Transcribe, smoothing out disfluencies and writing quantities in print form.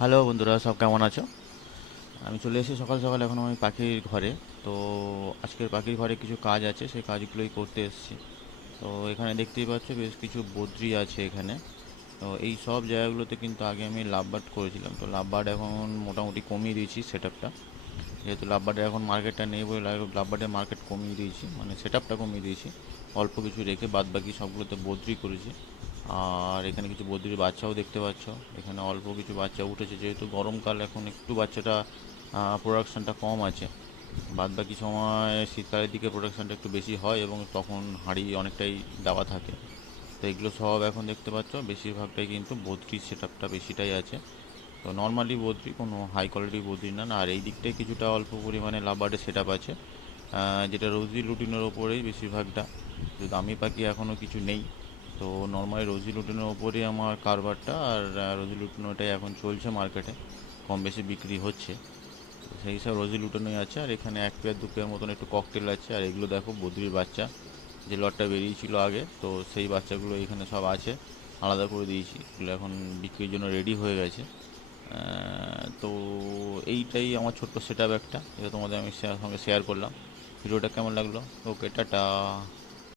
Hello বন্ধুরা, সব কেমন আছো? আমি চলে এসেছি সকাল সকাল, এখন আমি পাখির ঘরে। তো আজকের পাখির ঘরে কিছু কাজ আছে, সেই কাজগুলোই করতে এসেছি। তো এখানে দেখতেই পাচ্ছ বেশ কিছু বদ্রি আছে এখানে। তো এই সব জায়গাগুলোতে কিন্তু আগে আমি লাভবার্ড করেছিলাম, তো লাভবার্ড এখন মোটামুটি কমিয়ে দিয়েছি সেট আপটা। যেহেতু লাভবার্ডের এখন মার্কেটটা নেই বলে লাভবার্ডের মার্কেট কমিয়ে দিয়েছি, মানে সেট আপটা কমিয়ে দিয়েছি। অল্প কিছু রেখে বাদ বাকি সবগুলোতে বদ্রি করেছি। আর এখানে কিছু বদ্রির বাচ্চাও দেখতে পাচ্ছ। এখানে অল্প কিছু বাচ্চা উঠেছে, যেহেতু গরমকাল এখন একটু বাচ্চাটা প্রোডাকশানটা কম আছে। বাদ বাকি সময় শীতকালের দিকে প্রোডাকশানটা একটু বেশি হয় এবং তখন হাঁড়ি অনেকটাই দেওয়া থাকে। তো এগুলো সব এখন দেখতে পাচ্ছ বেশিরভাগটাই কিন্তু বদ্রির সেট আপটা বেশিটাই আছে। তো নর্মালি বদ্রি, কোনো হাই কোয়ালিটির বদ্রি না। আর এই দিকটায় কিছুটা অল্প পরিমাণে লাভবার্ডের সেট আপ আছে, যেটা রোজি লুটিনের ওপরেই বেশিরভাগটা। তো দামি পাখি এখনও কিছু নেই। তো নর্মালি রোজি লুটিনের ওপরেই আমার কারবারটা, আর রোজি লুটিনোটাই এখন চলছে মার্কেটে, কম বেশি বিক্রি হচ্ছে। তো সেই সব রোজি লুটানোই আছে। আর এখানে এক পেয়ার দু পেয়ার মতন একটু ককটেল আছে। আর এগুলো দেখো বদ্রির বাচ্চা, যে লটটা বেরিয়েছিল আগে, তো সেই বাচ্চাগুলো এখানে সব আছে। আলাদা করে দিয়েছি, এগুলো এখন বিক্রির জন্য রেডি হয়ে গেছে। তো এইটাই আমার ছোট্ট সেট আপ একটা, এটা তোমাদের আমি সঙ্গে শেয়ার করলাম। ভিডিওটা কেমন লাগলো? ওকে, টাটা।